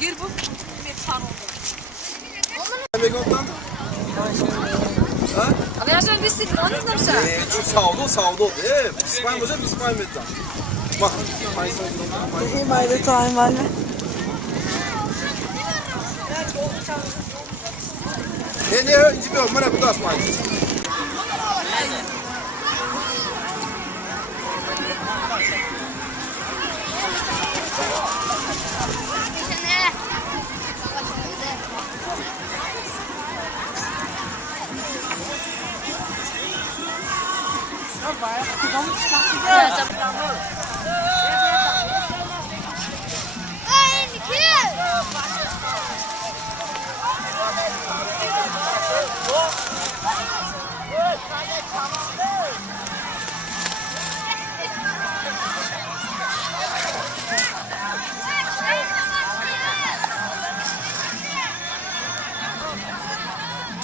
Yer bu met sarıldı. Megondan. Ha? Ama ya sen desin onu nasıl? Savdo. İspanya hocam İspanya medan. Bak. İyi mayda time var. Ne inci bir mana bu da İspanya. Vamos ficar